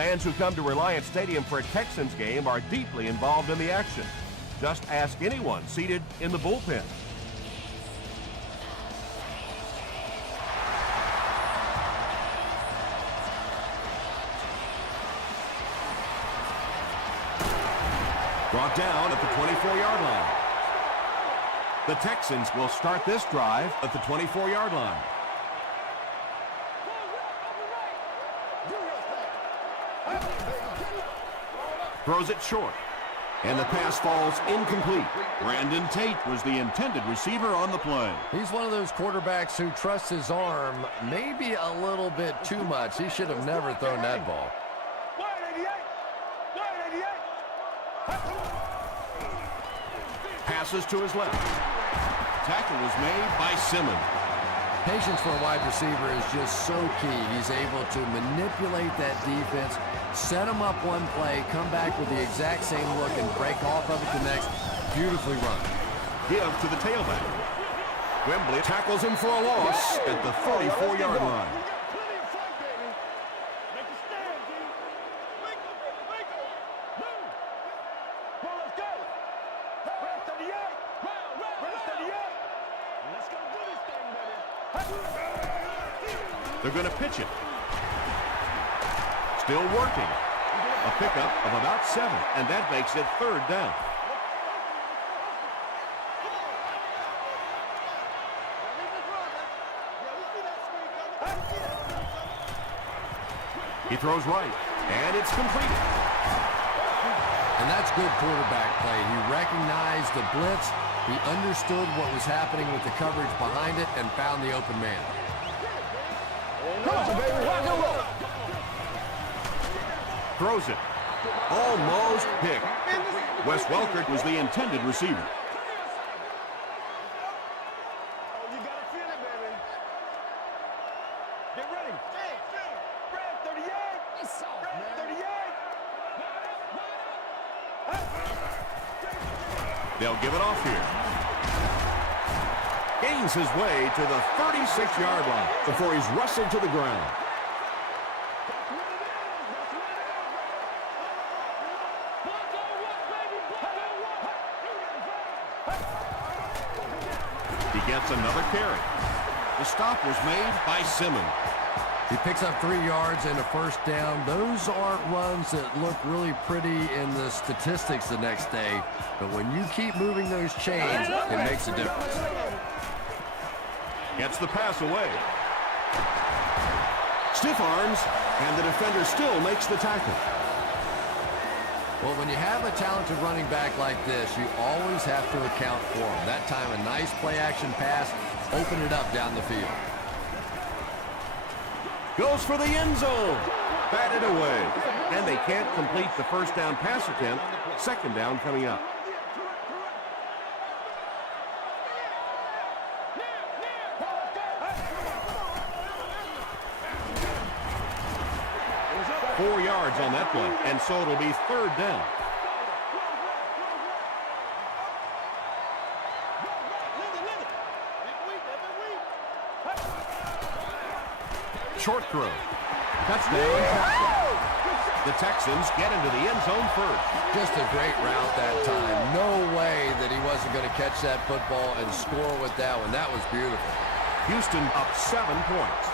Fans who come to Reliant Stadium for a Texans game are deeply involved in the action. Just ask anyone seated in the bullpen. Brought down at the 24-yard line. The Texans will start this drive at the 24-yard line. Throws it short, and the pass falls incomplete. Brandon Tate was the intended receiver on the play. He's one of those quarterbacks who trusts his arm maybe a little bit too much. He should have never thrown that ball. Passes to his left. Tackle was made by Simmons. Patience for a wide receiver is just so key. He's able to manipulate that defense, set him up one play, come back with the exact same look, and break off of it the next. Beautifully run. Give to the tailback. Wembley tackles him for a loss at the 34-yard line. They're going to pitch it. Still working. A pickup of about 7, and that makes it 3rd down. He throws right, and it's completed. And that's good quarterback play. He recognized the blitz, he understood what was happening with the coverage behind it, and found the open man. Come on, baby, rock and roll. Throws it. Almost picked. Wes Welker was the intended receiver. Oh, you gotta feel it, baby. Get ready. Brad 38. He's soft, Brad 38. They'll give it off here. Gains his way to the 36-yard line before he's wrestled to the ground. He gets another carry. The stop was made by Simmons. He picks up 3 yards and a first down. Those aren't runs that look really pretty in the statistics the next day, but when you keep moving those chains, it makes a difference. Gets the pass away. Stiff arms, and the defender still makes the tackle. Well, when you have a talented running back like this, you always have to account for him. That time, a nice play-action pass, open it up down the field. Goes for the end zone. Batted away. And they can't complete the first down pass attempt. 2nd down coming up. Four yards on that play, and so it'll be 3rd down. Short throw. Touchdown. The Texans get into the end zone first. Just a great route that time. No way that he wasn't going to catch that football and score with that one. That was beautiful. Houston up 7 points.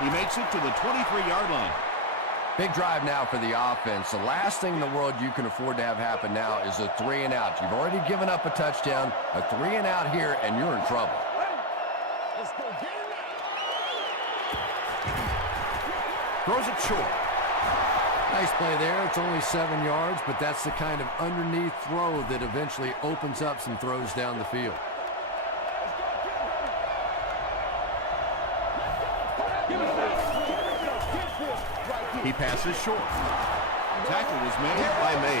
He makes it to the 23-yard line. Big drive now for the offense. The last thing in the world you can afford to have happen now is a 3 and out. You've already given up a touchdown, a 3 and out here, and you're in trouble. Let's go get it. Throws it short. Nice play there. It's only 7 yards, but that's the kind of underneath throw that eventually opens up some throws down the field. He passes short. Tackle was made by May.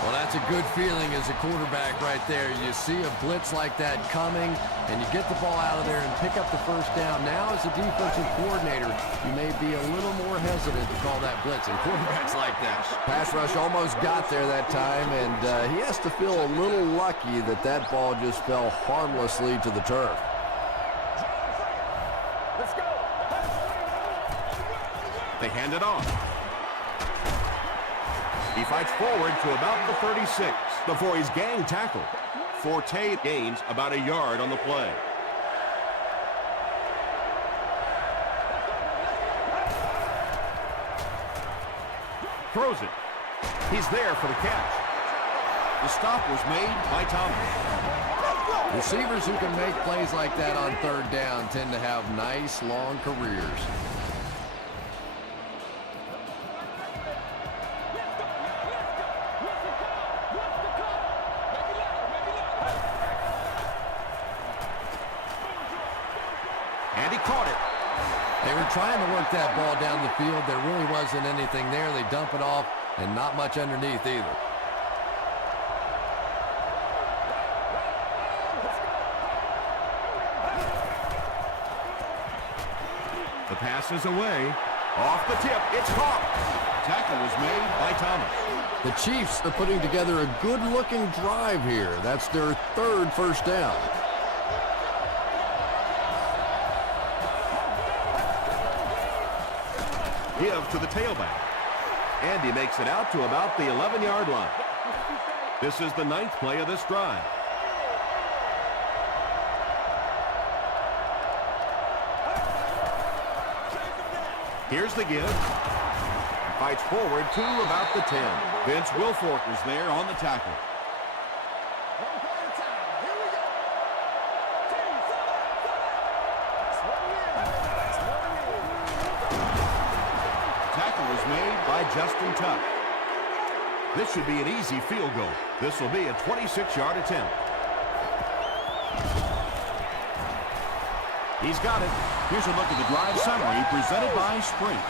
Well, that's That's a good feeling as a quarterback right there. You see a blitz like that coming, and you get the ball out of there and pick up the first down. Now, as a defensive coordinator, you may be a little more hesitant to call that blitz, and quarterbacks like that. Pass rush almost got there that time, and he has to feel a little lucky that that ball just fell harmlessly to the turf. Let's go. They hand it off. He fights forward to about the 36 before he's gang tackled. Forte gains about a yard on the play. Throws it. He's there for the catch. The stop was made by Thomas. Receivers who can make plays like that on third down tend to have nice, long careers. And he caught it. They were trying to work that ball down the field. There really wasn't anything there. They dump it off, and not much underneath either. The pass is away. Off the tip. It's caught. Tackle was made by Thomas. The Chiefs are putting together a good-looking drive here. That's their third first down. Give to the tailback. And he makes it out to about the 11-yard line. This is the 9th play of this drive. Here's the give. Fights forward to about the 10. Vince Wilfork is there on the tackle. Tackle was made by Justin Tuck. This should be an easy field goal. This will be a 26-yard attempt. He's got it. Here's a look at the drive summary presented by Sprint.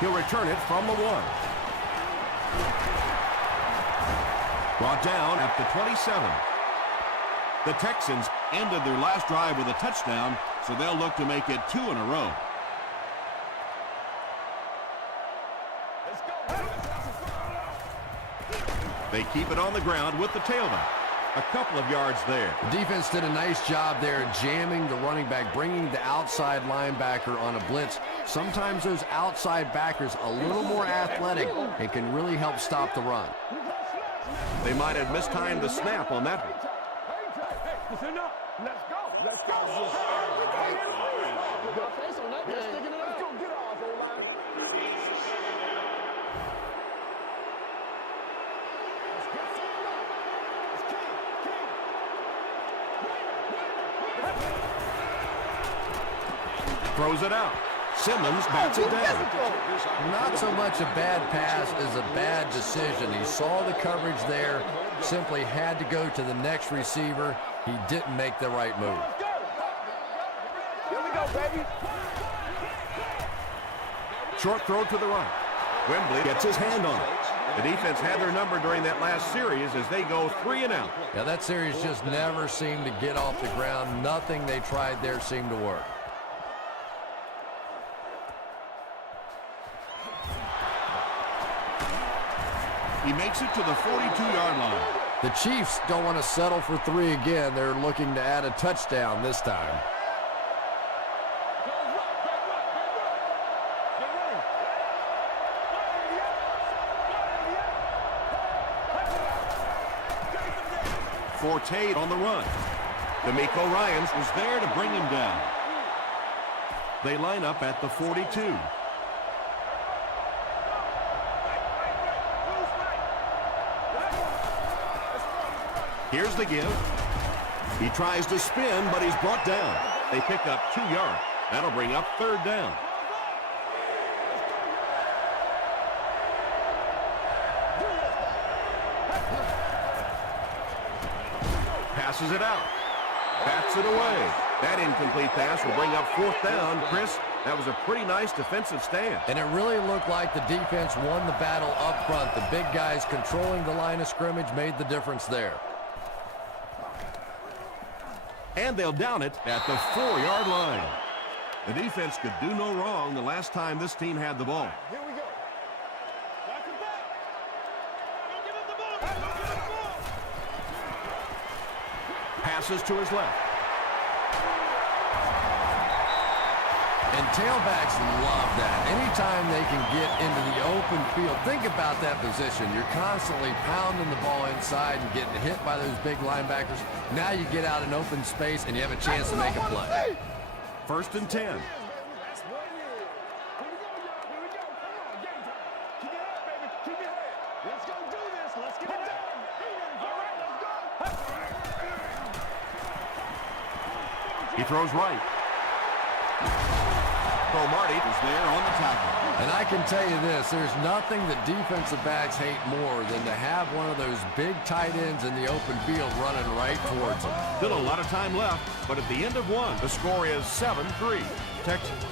He'll return it from the 1. Brought down at the 27. The Texans ended their last drive with a touchdown, so they'll look to make it 2 in a row. They keep it on the ground with the tailback. A couple of yards there. The defense did a nice job there jamming the running back, bringing the outside linebacker on a blitz. Sometimes those outside backers a little more athletic and can really help stop the run. They might have mistimed the snap on that one. Let's go. Let's go. Let's go. Let's go. Get off, O-line. Throws it out. Simmons bats it down. Not so much a bad pass as a bad decision. He saw the coverage there, simply had to go to the next receiver. He didn't make the right move. Here we go, baby. Short throw to the right. Wembley gets his hand on it. The defense had their number during that last series as they go 3 and out. Yeah, that series just never seemed to get off the ground. Nothing they tried there seemed to work. He makes it to the 42-yard line. The Chiefs don't want to settle for 3 again. They're looking to add a touchdown this time. Forte on the run. D'Amico Ryans was there to bring him down. They line up at the 42. Here's the give. He tries to spin, but he's brought down. They pick up 2 yards. That'll bring up 3rd down. Passes it out. Bats it away. That incomplete pass will bring up 4th down. Chris, That was a pretty nice defensive stand. And it really looked like the defense won the battle up front. The big guys controlling the line of scrimmage made the difference there. And they'll down it at the 4-yard line. The defense could do no wrong the last time this team had the ball. Here we go. Watch it back. Don't give up the ball. Don't give up the ball. Passes to his left. And tailbacks love that. Anytime they can get into the open field, think about that position. You're constantly pounding the ball inside and getting hit by those big linebackers. Now you get out in open space and you have a chance to make a play. 1st and 10. That's what it is. Here we go, y'all. Here we go. Come on, game time. Keep your head, baby. Keep your head. Let's go do this. Let's get it done. All right, let's go. He throws right. Marty is there on the tackle. And I can tell you this, there's nothing that defensive backs hate more than to have one of those big tight ends in the open field running right towards them. Still a lot of time left, but at the end of one, the score is 7-3. Texans.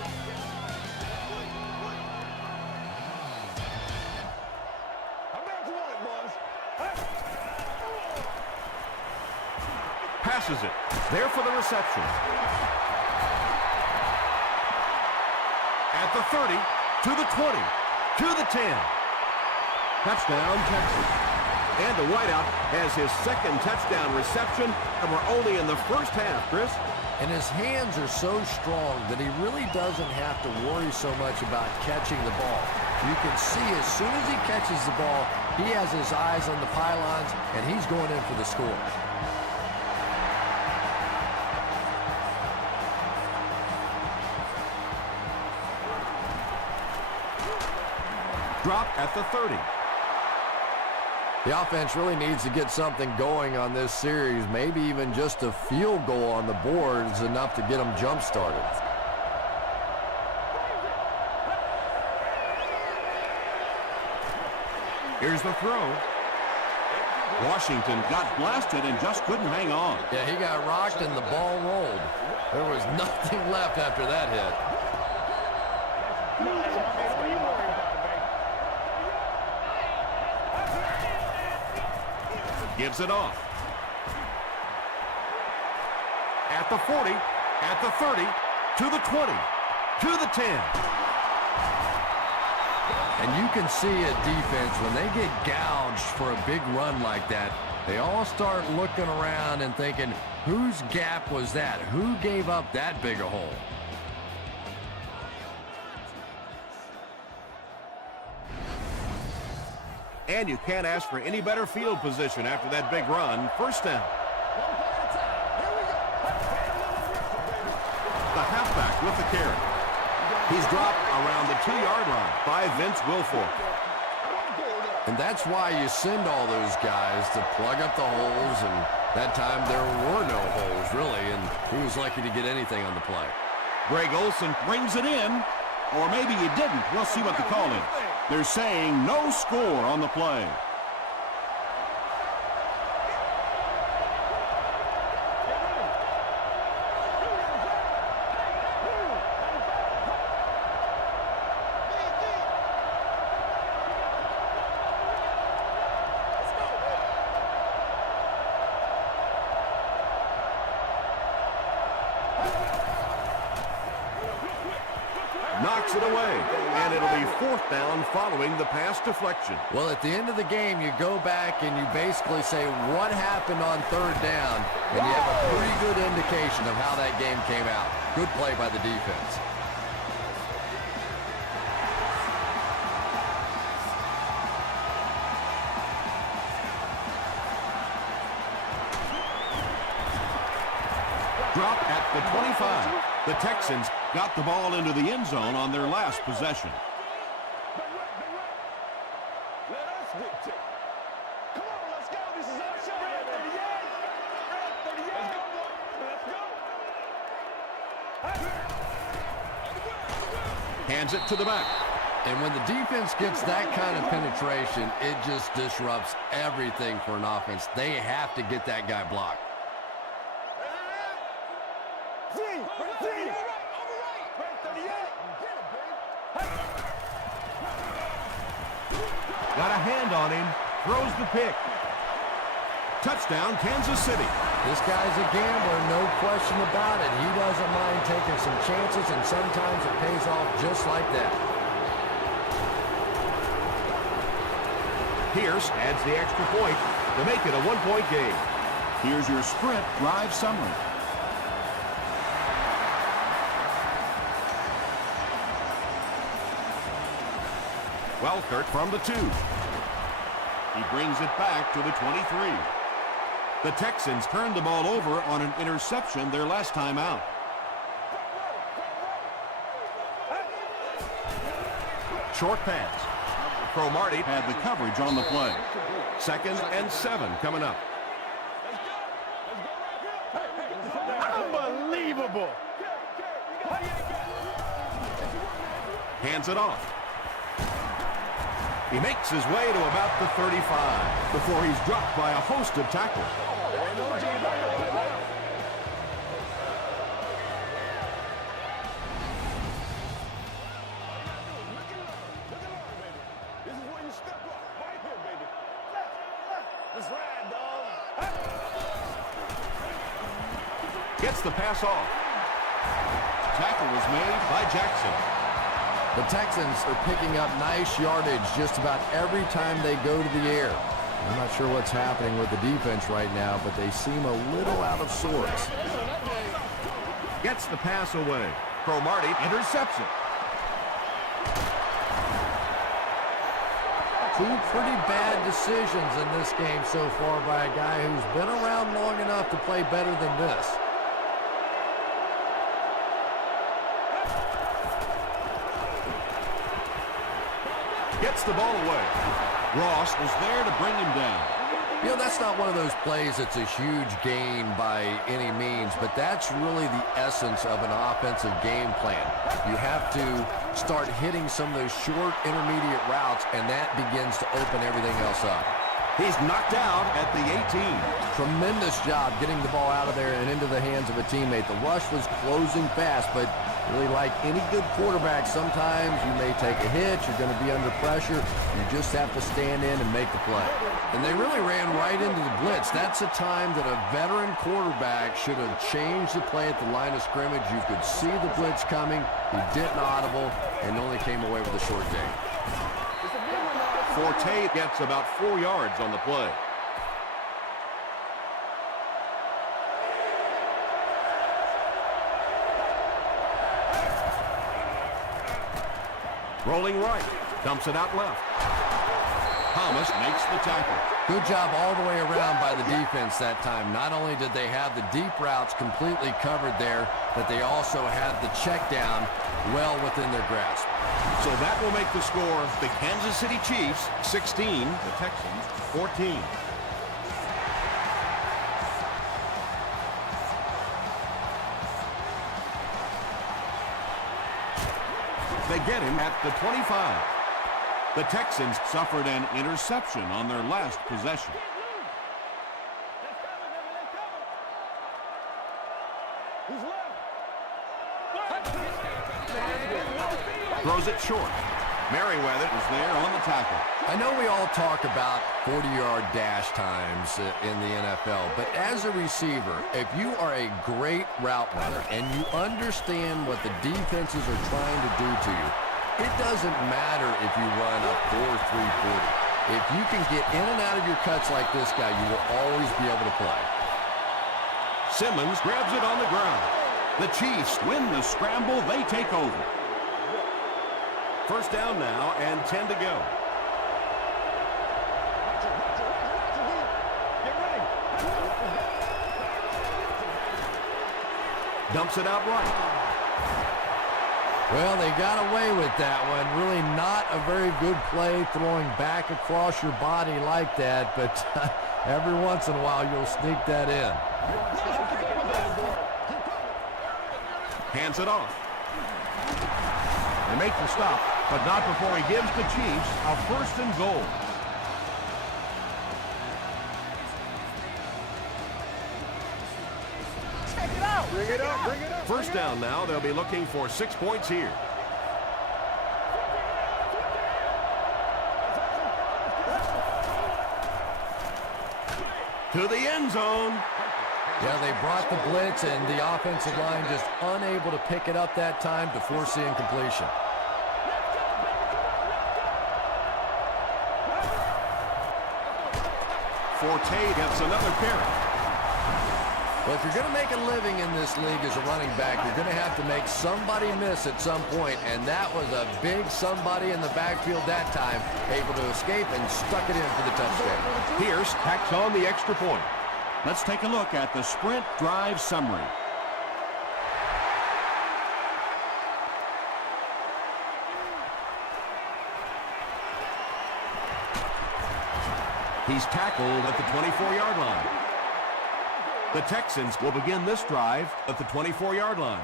I'm back to one, boys. Passes it. There for the reception. At the 30, to the 20, to the 10. Touchdown, Texans. And the wideout has his 2nd touchdown reception, and we're only in the first half, Chris. And his hands are so strong that he really doesn't have to worry so much about catching the ball. You can see as soon as he catches the ball, he has his eyes on the pylons, and he's going in for the score. Drop at the 30. The offense really needs to get something going on this series. Maybe even just a field goal on the board is enough to get them jump-started. Here's the throw. Washington got blasted and just couldn't hang on. Yeah, he got rocked and the ball rolled. There was nothing left after that hit. Gives it off. At the 40, at the 30, to the 20, to the 10. And you can see a defense, when they get gouged for a big run like that, they all start looking around and thinking, whose gap was that? Who gave up that big a hole? And you can't ask for any better field position after that big run. First down. The halfback with the carry. He's dropped around the 2-yard line by Vince Wilfork. And that's why you send all those guys to plug up the holes, and that time there were no holes, really, and he was lucky to get anything on the play. Greg Olsen brings it in, or maybe he didn't. We'll see what the call is. They're saying no score on the play. Knocks it away, and it'll be 4th down following the pass deflection. Well, at the end of the game, you go back and you basically say, what happened on 3rd down? And you have a pretty good indication of how that game came out. Good play by the defense. Drop at the 25. The Texans got the ball into the end zone on their last possession. Let us dictate. Come on, let's go. This is our show. Red 38. Red 38. Let's go. Hands it to the back. And when the defense gets that kind of penetration, it just disrupts everything for an offense. They have to get that guy blocked. Got a hand on him. Throws the pick. Touchdown, Kansas City. This guy's a gambler, no question about it. He doesn't mind taking some chances, and sometimes it pays off just like that. Pierce adds the extra point to make it a one-point game. Here's your Sprint drive summary. Welkert from the 2. He brings it back to the 23. The Texans turned the ball over on an interception their last time out. Short pass. Cromartie Had the coverage on the play. 2nd and 7 coming up. Unbelievable. Hands it off. He makes his way to about the 35 before he's dropped by a host of tackles. Gets the pass off. Tackle was made by Jackson. The Texans are picking up nice yardage just about every time they go to the air. I'm not sure what's happening with the defense right now, but they seem a little out of sorts. Gets the pass away. Cromartie intercepts it. Two pretty bad decisions in this game so far by a guy who's been around long enough to play better than this. Gets the ball away. Ross was there to bring him down. You know, that's not one of those plays that's a huge gain by any means, but that's really the essence of an offensive game plan. You have to start hitting some of those short intermediate routes, and that begins to open everything else up. He's knocked out at the 18. Tremendous job getting the ball out of there and into the hands of a teammate. The rush was closing fast, but really, like any good quarterback, sometimes you may take a hit, you're going to be under pressure, you just have to stand in and make the play. And they really ran right into the blitz. That's a time that a veteran quarterback should have changed the play at the line of scrimmage. You could see the blitz coming, he didn't audible, and only came away with a short gain. Forte gets about 4 yards on the play. Rolling right. Dumps it out left. Thomas makes the tackle. Good job all the way around by the defense that time. Not only did they have the deep routes completely covered there, but they also had the check down well within their grasp. So that will make the score the Kansas City Chiefs 16, the Texans 14. They get him at the 25. The Texans suffered an interception on their last possession. Throws it short. Merriweather was there on the tackle. I know we all talk about 40-yard dash times in the NFL, but as a receiver, if you are a great route runner and you understand what the defenses are trying to do to you, it doesn't matter if you run a 4.340. If you can get in and out of your cuts like this guy, you will always be able to play. Simmons grabs it on the ground. The Chiefs win the scramble. They take over. First down now and 10 to go. Dumps it out right. Well, they got away with that one. Really not a very good play throwing back across your body like that, but every once in a while you'll sneak that in. Hands it off. They make the stop, but not before he gives the Chiefs a 1st and goal. Check it out. Bring it up. Bring it up. First down now. They'll be looking for 6 points here. To the end zone. Yeah, they brought the blitz, and the offensive line just unable to pick it up that time to force the incompletion. Forte gets another carry. Well, if you're going to make a living in this league as a running back, you're going to have to make somebody miss at some point, and that was a big somebody in the backfield that time, able to escape and stuck it in for the touchdown. Pierce tacks on the extra point. Let's take a look at the sprint drive summary. He's tackled at the 24-yard line. The Texans will begin this drive at the 24-yard line.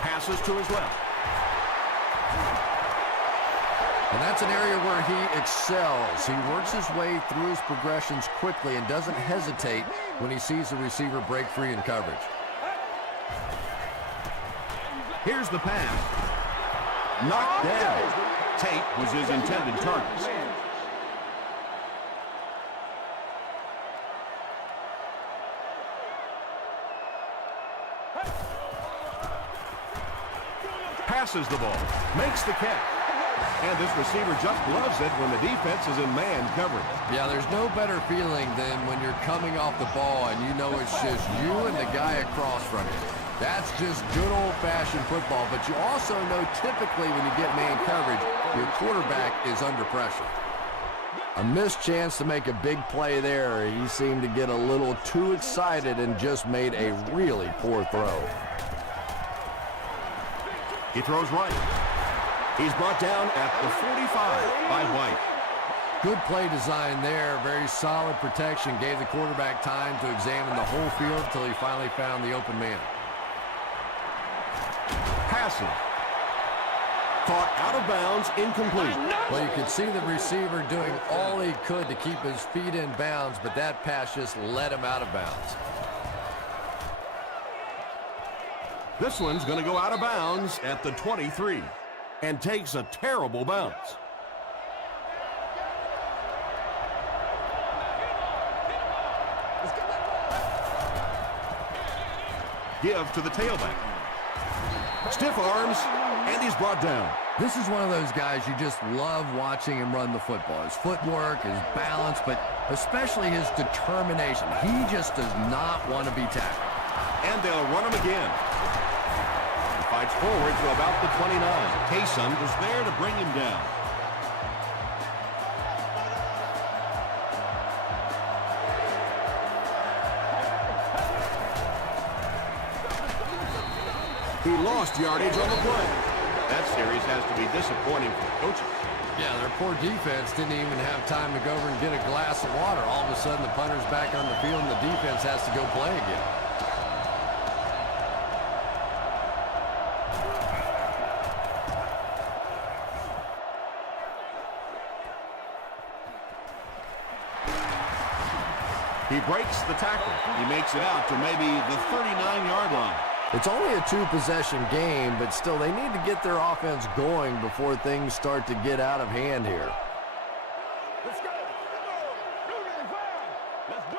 Passes to his left. And that's an area where he excels. He works his way through his progressions quickly and doesn't hesitate when he sees the receiver break free in coverage. Here's the pass. Knocked down. Tate Was his intended target. passes the ball, makes the catch. And this receiver just loves it when the defense is in man coverage. Yeah, there's no better feeling than when you're coming off the ball and you know it's just you and the guy across from you. That's just good old-fashioned football, but you also know typically when you get man coverage, your quarterback is under pressure. A missed chance to make a big play there. He seemed to get a little too excited and just made a really poor throw. He throws right. He's brought down at the 45 by White. Good play design there. Very solid protection. Gave the quarterback time to examine the whole field until he finally found the open man. Passing. Caught out of bounds, incomplete. Well, you could see the receiver doing all he could to keep his feet in bounds, but that pass just let him out of bounds. This one's going to go out of bounds at the 23 and takes a terrible bounce. Give to the tailback. Stiff arms, and he's brought down. This is one of those guys you just love watching him run the football. His footwork, his balance, but especially his determination. He just does not want to be tackled. And they'll run him again. He fights forward to about the 29. Taysom was there to bring him down. He lost yardage on the play. That series has to be disappointing for the coaches. Yeah, their poor defense didn't even have time to go over and get a glass of water. All of a sudden, the punter's back on the field, and the defense has to go play again. He breaks the tackle. He makes it out to maybe the 39-yard line. It's only a two-possession game, but still they need to get their offense going before things start to get out of hand here. Let's go. Let's do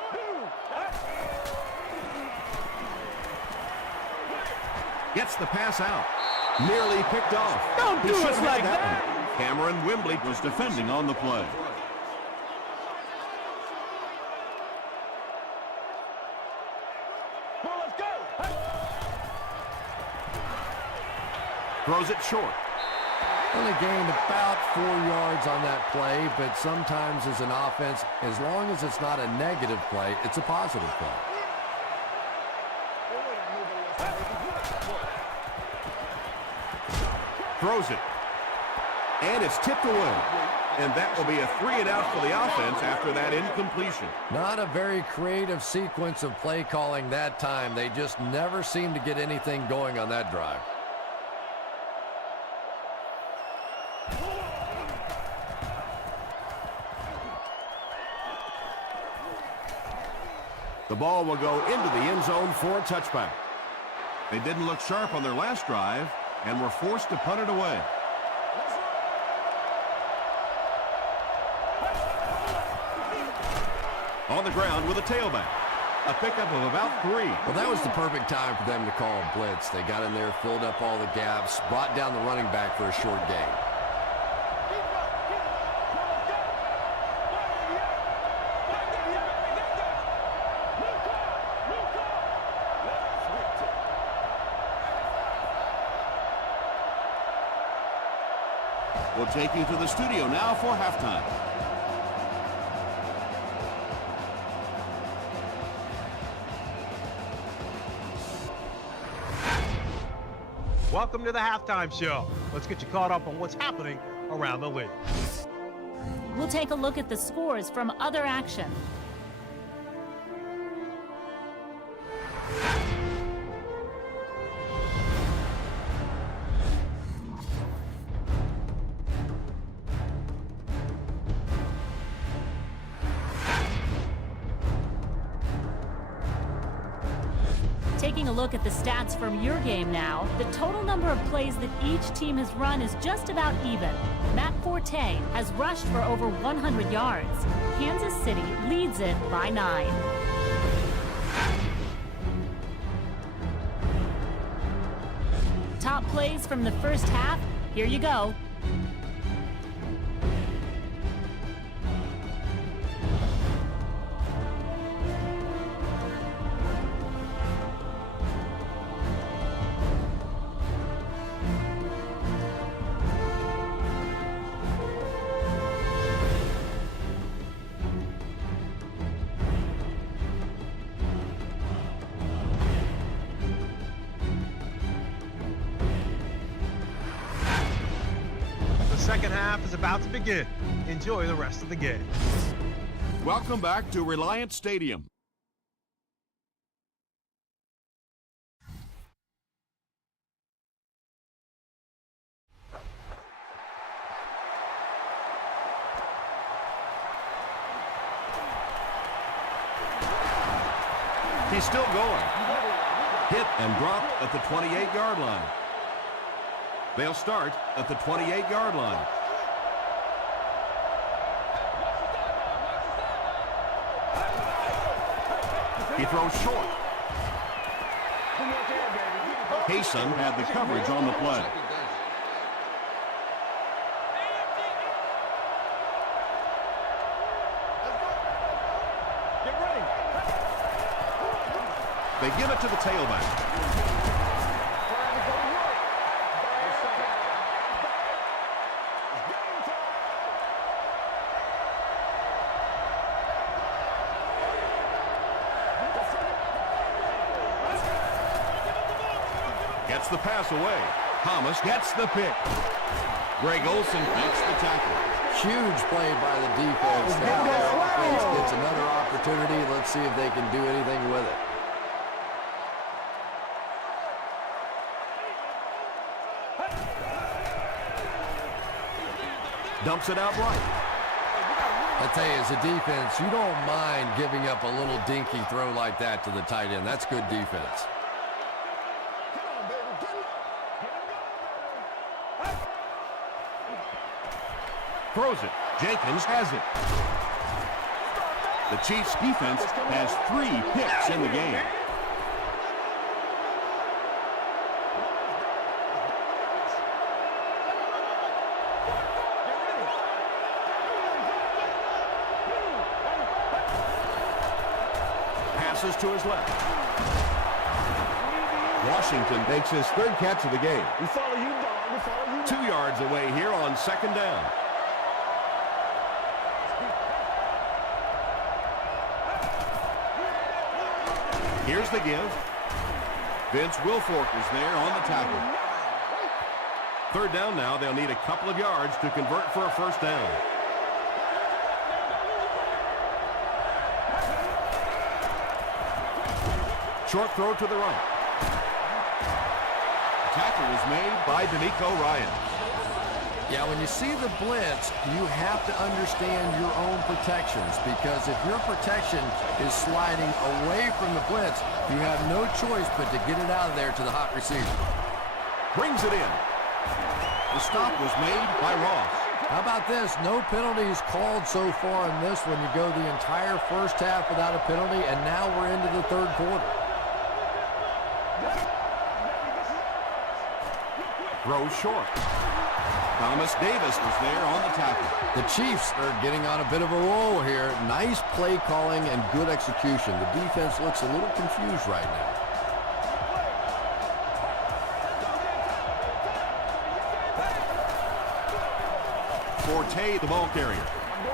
it. Gets the pass out. Nearly picked off. Don't do us like that. Cameron Wembley Was defending on the play. Well, let's go. throws it short. Only gained about 4 yards on that play, but sometimes as an offense, as long as it's not a negative play, it's a positive play. Throws it. And it's tipped away. And that will be a 3-and-out for the offense after that incompletion. Not a very creative sequence of play calling that time. They just never seem to get anything going on that drive. The ball will go into the end zone for a touchback. They didn't look sharp on their last drive and were forced to punt it away. Let's On the ground with a tailback. A pickup of about 3. Well, that was the perfect time for them to call a blitz. They got in there, filled up all the gaps, brought down the running back for a short gain. We'll take you to the studio now for halftime. Welcome to the halftime show. Let's get you caught up on what's happening around the league. We'll take a look at the scores from other action. Taking a look at the stats from your game now, the total number of plays that each team has run is just about even. Matt Forte has rushed for over 100 yards. Kansas City leads it by 9. Top plays from the first half, here you go. Second half is about to begin. Enjoy the rest of the game. Welcome back to Reliant Stadium. He's still going. Hit and drop at the 28-yard line. They'll start at the 28-yard line. He throws short. Hayson had the coverage on the play. They give it to the tailback. Gets the pass away. Thomas gets the pick. Greg Olsen makes the tackle. Huge play by the defense. Now their offense gets another opportunity. Let's see if they can do anything with it. Dumps it out right. I tell you, as a defense, you don't mind giving up a little dinky throw like that to the tight end. That's good defense. Throws it. Jenkins has it. The Chiefs defense has 3 picks in the game. Passes to his left. Washington makes his 3rd catch of the game. We follow you, dog. We follow you. 2 yards away here on 2nd down. Here's the give. Vince Wilfork is there on the tackle. 3rd down now. They'll need a couple of yards to convert for a 1st down. Short throw to the right. Tackle is made by D'Amico Ryan. Yeah, when you see the blitz, you have to understand your own protections, because if your protection is sliding away from the blitz, you have no choice but to get it out of there to the hot receiver. Brings it in. The stop was made by Ross. How about this? No penalties called so far in this one. You go the entire first half without a penalty, and now we're into the third quarter. Throw short. Thomas Davis was there on the tackle. The Chiefs are getting on a bit of a roll here. Nice play calling and good execution. The defense looks a little confused right now. Forte, the ball carrier.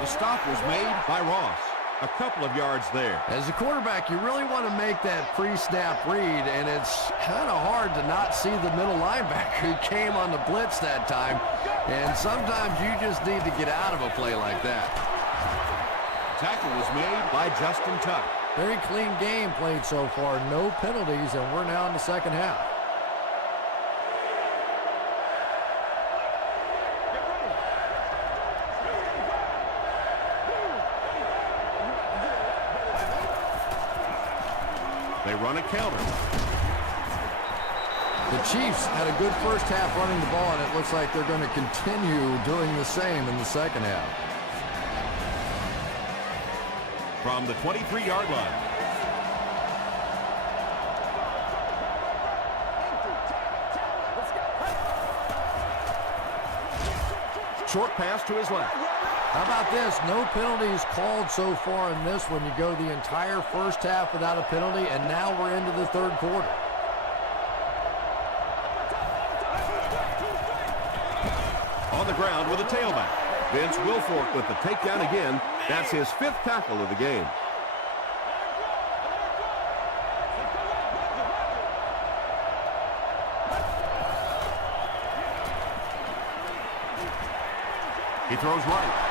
The stop was made by Ross. A couple of yards there. As a quarterback, you really want to make that pre-snap read, and it's kind of hard to not see the middle linebacker who came on the blitz that time. And sometimes you just need to get out of a play like that. Tackle was made by Justin Tuck. Very clean game played so far. No penalties, and we're now in the second half. They run a counter. The Chiefs had a good first half running the ball, and it looks like they're going to continue doing the same in the second half. From the 23-yard line. Short pass to his left. How about this? No penalties called so far in this one. You go the entire first half without a penalty, and now we're into the third quarter. On the ground with a tailback. Vince Wilfork with the takedown again. That's his 5th tackle of the game. He throws right.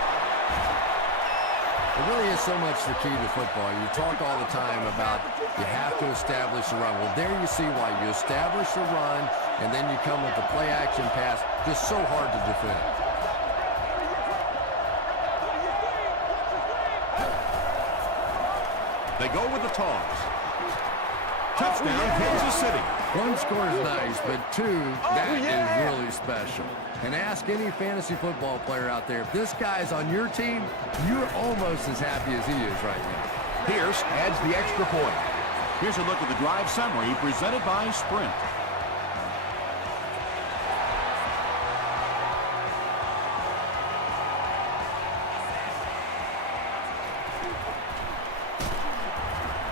It really is so much the key to football. You talk all the time about you have to establish a run. Well, there you see why. You establish a run, and then you come with the play-action pass. Just so hard to defend. They go with the toss. Touchdown, Kansas City. One score is nice, but two, that is really special. And ask any fantasy football player out there, if this guy's on your team, you're almost as happy as he is right now. Pierce adds the extra point. Here's a look at the drive summary presented by Sprint.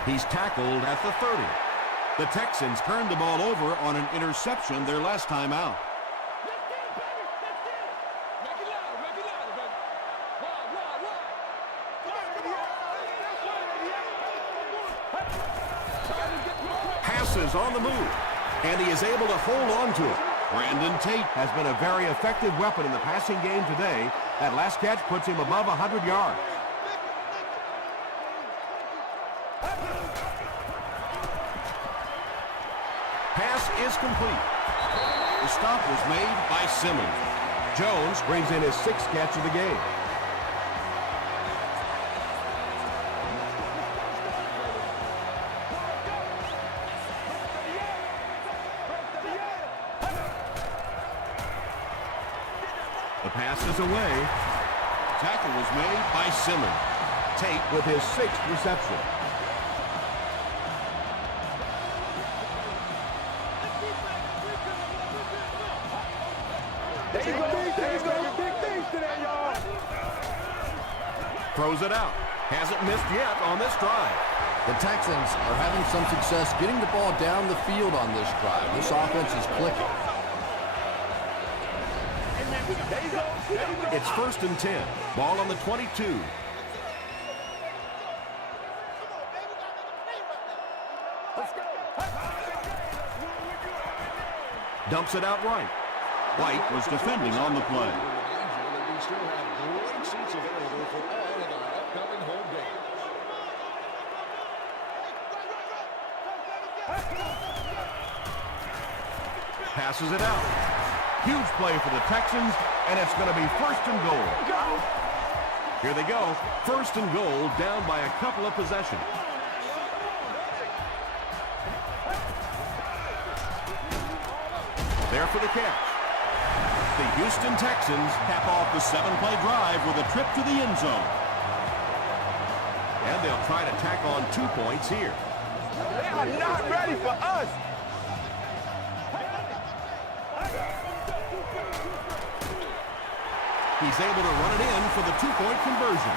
He's tackled at the 30. The Texans turned the ball over on an interception their last time out. Passes on the move, and he is able to hold on to it. Brandon Tate has been a very effective weapon in the passing game today. That last catch puts him above 100 yards. Pass is complete. The stop was made by Simmons. Jones brings in his 6th catch of the game. The pass is away. Tackle was made by Simmons. Tate with his 6th reception. Throws it out. Hasn't missed yet on this drive. The Texans are having some success getting the ball down the field on this drive. This offense is clicking. It's 1st and 10. Ball on the 22. Dumps it out right. White was defending on the play. We still have great seats available for all of our upcoming home games. Passes it out. Huge play for the Texans, and it's going to be 1st and goal. Here they go. 1st and goal, down by a couple of possessions. There for the catch. The Houston Texans cap off the 7-play drive with a trip to the end zone. And they'll try to tack on 2 points here. They are not ready for us. He's able to run it in for the 2-point conversion.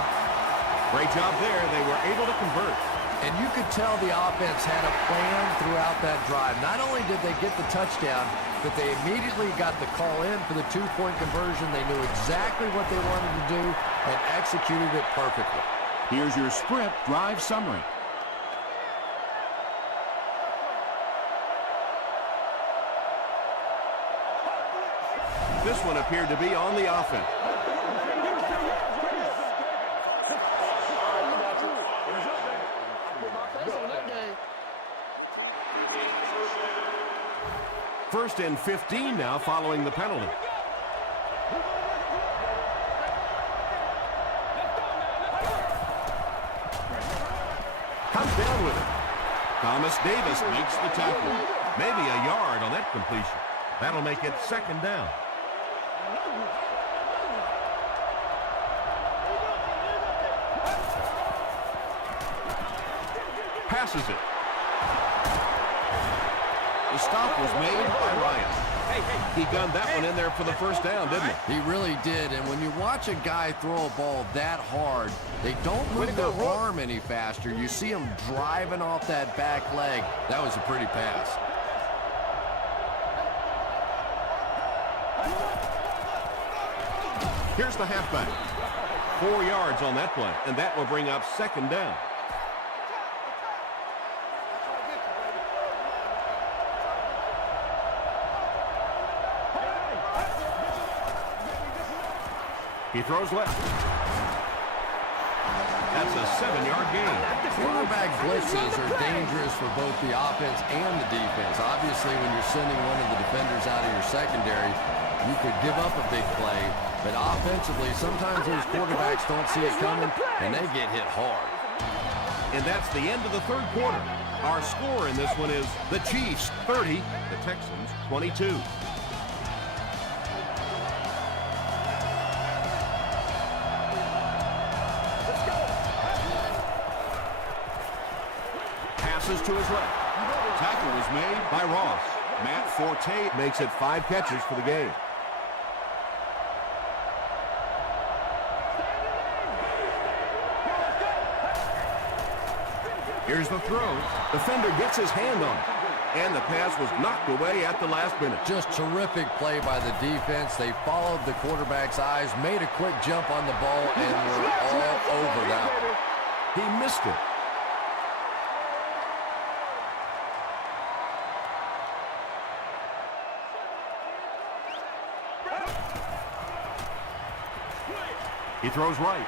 Great job there. They were able to convert. And you could tell the offense had a plan throughout that drive. Not only did they get the touchdown, but they immediately got the call in for the 2-point conversion. They knew exactly what they wanted to do and executed it perfectly. Here's your sprint drive summary. This one appeared to be on the offense. First and 15 now following the penalty. Comes down with it. Thomas Davis makes the tackle. Maybe a yard on that completion. That'll make it 2nd down. Passes it. The stop was made by Ryan. He gunned that one in there for the 1st down, didn't he? He really did, and when you watch a guy throw a ball that hard, they don't move their arm any faster. You see him driving off that back leg. That was a pretty pass. Here's the halfback. 4 yards on that play, and that will bring up 2nd down. He throws left. That's a 7-yard gain. Quarterback blitzes are dangerous for both the offense and the defense. Obviously, when you're sending one of the defenders out of your secondary, you could give up a big play. But offensively, sometimes those quarterbacks don't see it coming, and they get hit hard. And that's the end of the 3rd quarter. Our score in this one is the Chiefs 30, the Texans 22. Passes to his left. Tackle was made by Ross. Matt Forte makes it 5 catches for the game. Here's the throw. Defender gets his hand on it. And the pass was knocked away at the last minute. Just terrific play by the defense. They followed the quarterback's eyes, made a quick jump on the ball, and were all over that one. He missed it. He throws right.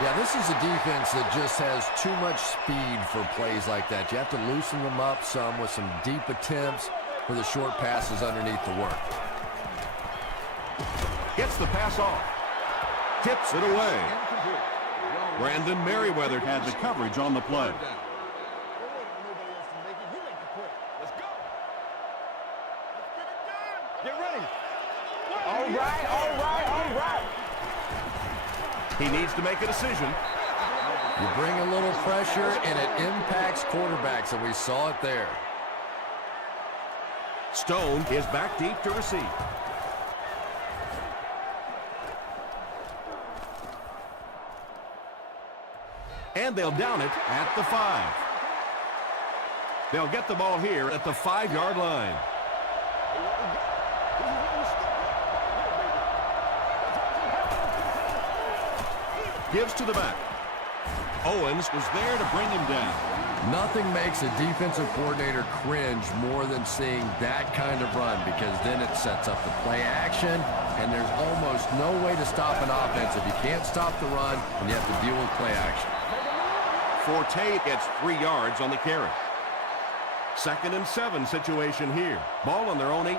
Yeah, this is a defense that just has too much speed for plays like that. You have to loosen them up some with some deep attempts for the short passes underneath the work. Gets the pass off. Tips it away. Brandon Merriweather had the coverage on the play. Get ready. All right, all right, all right. He needs to make a decision. You bring a little pressure, and it impacts quarterbacks, and we saw it there. Stone is back deep to receive. And they'll down it at the 5. They'll get the ball here at the 5-yard line. Gives to the back. Owens was there to bring him down. Nothing makes a defensive coordinator cringe more than seeing that kind of run, because then it sets up the play action, and there's almost no way to stop an offense if you can't stop the run and you have to deal with play action. Forte gets 3 yards on the carry. 2nd and 7 situation here. Ball on their own 18.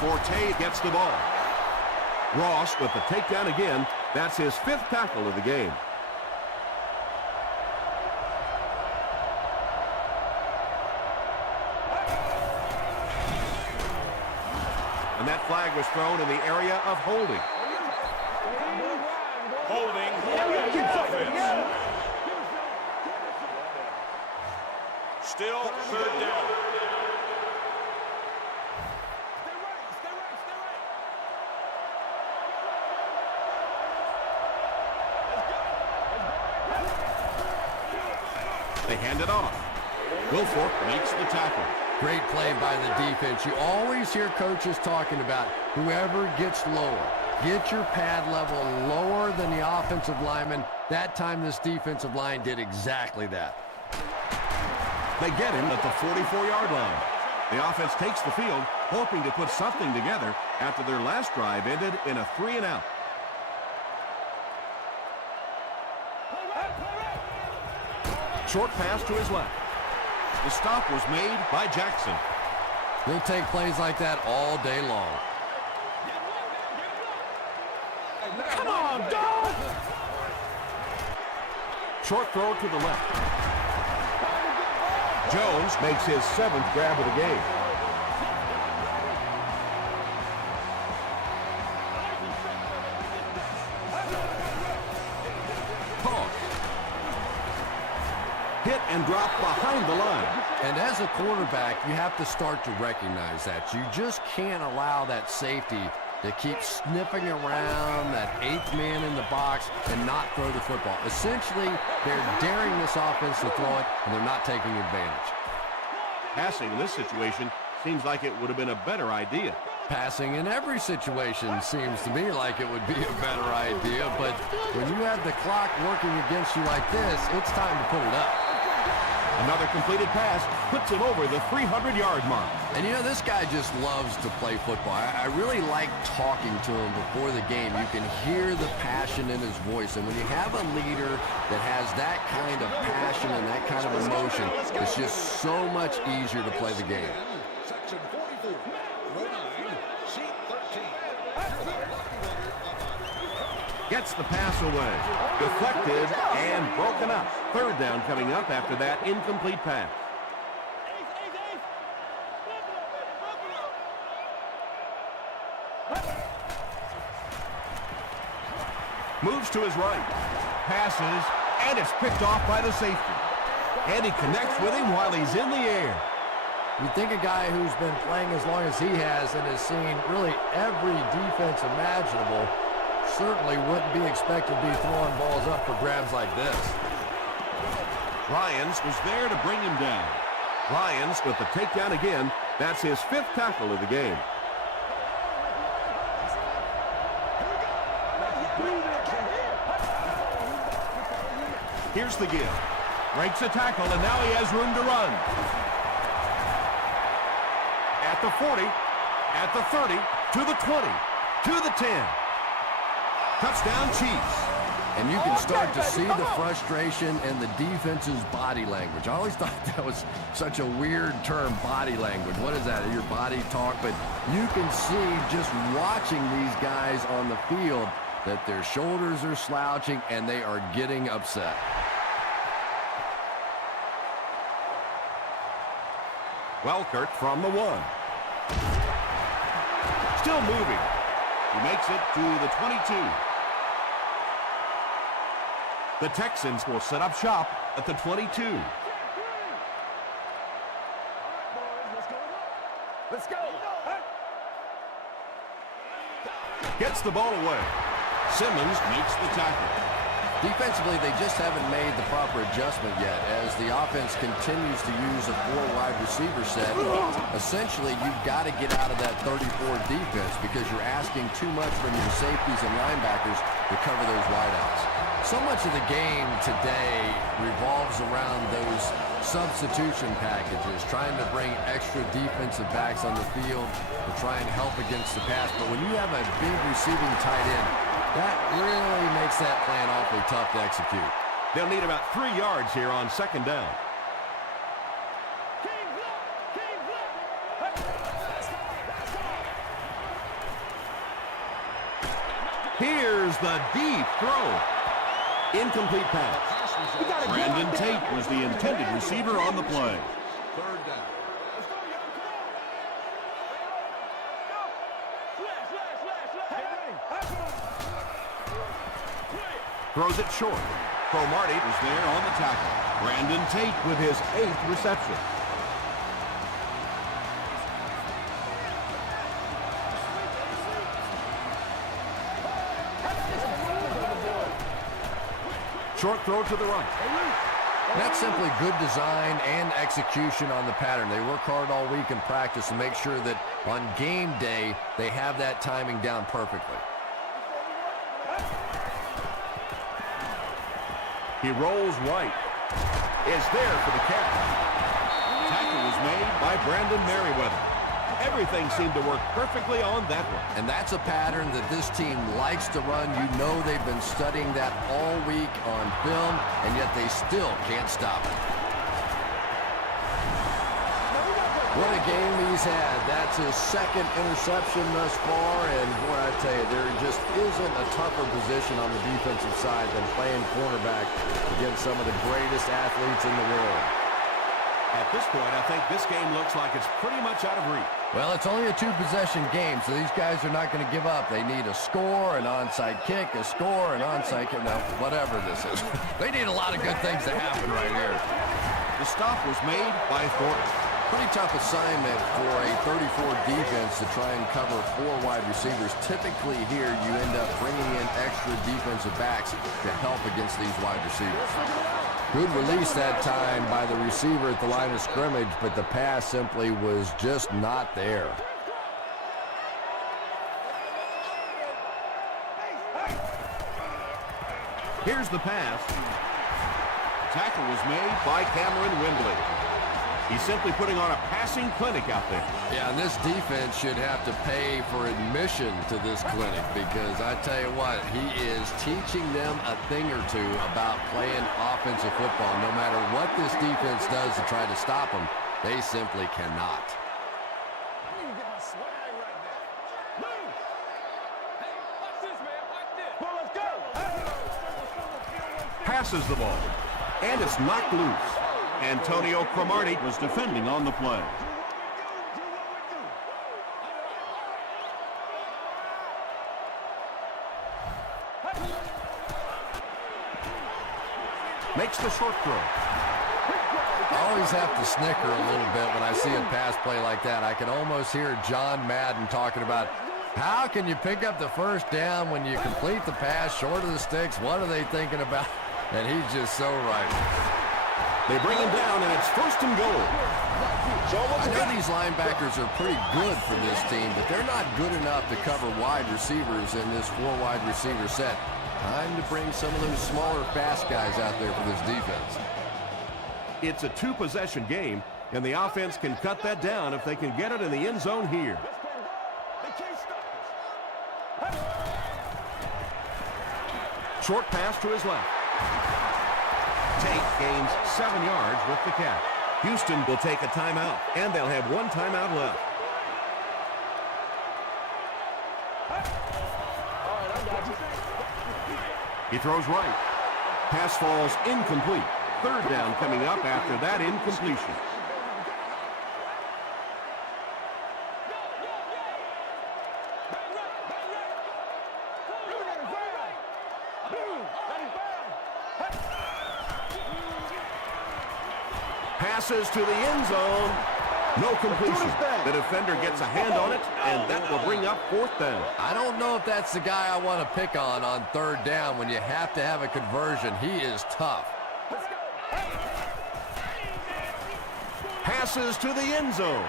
Forte gets the ball. Ross with the takedown again. That's his 5th tackle of the game. that flag was thrown in the area of holding. Holding offense. Still third down. They hand it off. Wilfork makes the tackle. Great play by the defense. You always hear coaches talking about whoever gets lower. Get your pad level lower than the offensive lineman. That time this defensive line did exactly that. They get him at the 44-yard line. The offense takes the field, hoping to put something together after their last drive ended in a 3-and-out. Short pass to his left. The stop was made by Jackson. He'll take plays like that all day long. Come on, dog! Short throw to the left. Jones makes his 7th grab of the game. Hit and drop behind the line. And as a quarterback, you have to start to recognize that. You just can't allow that safety to keep sniffing around that 8th man in the box and not throw the football. Essentially, they're daring this offense to throw it, and they're not taking advantage. Passing in this situation seems like it would have been a better idea. Passing in every situation seems to me like it would be a better idea, but when you have the clock working against you like this, it's time to put it up. Another completed pass puts him over the 300-yard mark. And you know, this guy just loves to play football. I really like talking to him before the game. You can hear the passion in his voice. And when you have a leader that has that kind of passion and that kind of emotion, it's just so much easier to play the game. Section 44, row 9, sheet 13. Gets the pass away. Deflected and broken up. 3rd down coming up after that incomplete pass. Moves to his right. Passes, and it's picked off by the safety. And he connects with him while he's in the air. You'd think a guy who's been playing as long as he has and has seen really every defense imaginable certainly wouldn't be expected to be throwing balls up for grabs like this. Ryans was there to bring him down. Ryans with the takedown again. That's his 5th tackle of the game. Here's the give. Breaks a tackle, and now he has room to run. At the 40, at the 30, to the 20, to the 10. Touchdown, Chiefs. And you can start to see the frustration in the defense's body language. I always thought that was such a weird term, body language. What is that? Your body talk? But you can see just watching these guys on the field that their shoulders are slouching and they are getting upset. Welkert from the 1. Still moving. He makes it to the 22. The Texans will set up shop at the 22. Let's go. Gets the ball away. Simmons makes the tackle. Defensively, they just haven't made the proper adjustment yet as the offense continues to use a 4-wide receiver set. Essentially, you've got to get out of that 34 defense because you're asking too much from your safeties and linebackers to cover those wideouts. So much of the game today revolves around those substitution packages, trying to bring extra defensive backs on the field to try and help against the pass. But when you have a big receiving tight end, that really makes that plan awfully tough to execute. They'll need about 3 yards here on 2nd down. Here's the deep throw. Incomplete pass. Brandon Tate was the intended receiver on the play. 3rd down. Throws it short. Cromartie is there on the tackle. Brandon Tate with his 8th reception. Short throw to the right. That's simply good design and execution on the pattern. They work hard all week in practice to make sure that on game day, they have that timing down perfectly. He rolls right. Is there for the catch. Tackle was made by Brandon Merriweather. Everything seemed to work perfectly on that one. And that's a pattern that this team likes to run. You know they've been studying that all week on film, and yet they still can't stop it. What a game he's had. That's his 2nd interception thus far, and boy, I tell you, there just isn't a tougher position on the defensive side than playing cornerback against some of the greatest athletes in the world. At this point, I think this game looks like it's pretty much out of reach. Well, it's only a 2-possession game, so these guys are not going to give up. They need a score, an onside kick, a score, an onside kick. No, whatever this is. They need a lot of good things to happen right here. The stop was made by Thornton. Pretty tough assignment for a 34 defense to try and cover 4 wide receivers. Typically here, you end up bringing in extra defensive backs to help against these wide receivers. Good release that time by the receiver at the line of scrimmage, but the pass simply was just not there. Here's the pass. Tackle was made by Cameron Wembley. He's simply putting on a passing clinic out there. Yeah, and this defense should have to pay for admission to this clinic because I tell you what, he is teaching them a thing or two about playing offensive football. No matter what this defense does to try to stop them, they simply cannot. I need to get my swag right now. Move! Hey, watch this, man. Watch this. Well, let's go. Passes the ball, and it's knocked loose. Antonio Cromartie was defending on the play. Makes the short throw. I always have to snicker a little bit when I see a pass play like that. I can almost hear John Madden talking about how can you pick up the first down when you complete the pass short of the sticks? What are they thinking about? And he's just so right. They bring him down, and it's 1st and goal. I know these linebackers are pretty good for this team, but they're not good enough to cover wide receivers in this 4 wide receiver set. Time to bring some of those smaller, fast guys out there for this defense. It's a 2-possession game, and the offense can cut that down if they can get it in the end zone here. Short pass to his left. Tate gains 7 yards with the catch. Houston will take a timeout, and they'll have 1 timeout left. He throws right. Pass falls incomplete. 3rd down coming up after that incompletion. Passes to the end zone. No completion. The defender gets a hand on it, and that will bring up 4th down. I don't know if that's the guy I want to pick on 3rd down when you have to have a conversion. He is tough. Passes to the end zone.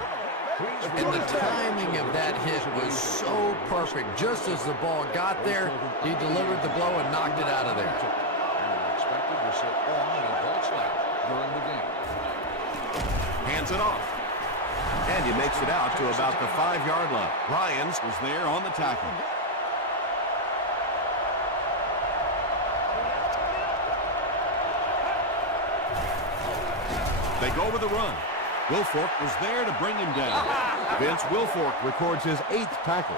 And the timing of that hit was so perfect. Just as the ball got there, he delivered the blow and knocked it out of there. Expected to sit on a ball snap during the game. Hands it off. And he makes it out to about the 5-yard line. Ryans was there on the tackle. They go with the run. Wilfork was there to bring him down. Vince Wilfork records his 8th tackle.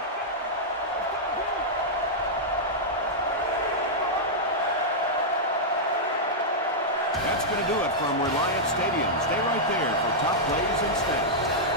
That's going to do it from Reliance Stadium. Stay right there for top plays and stats.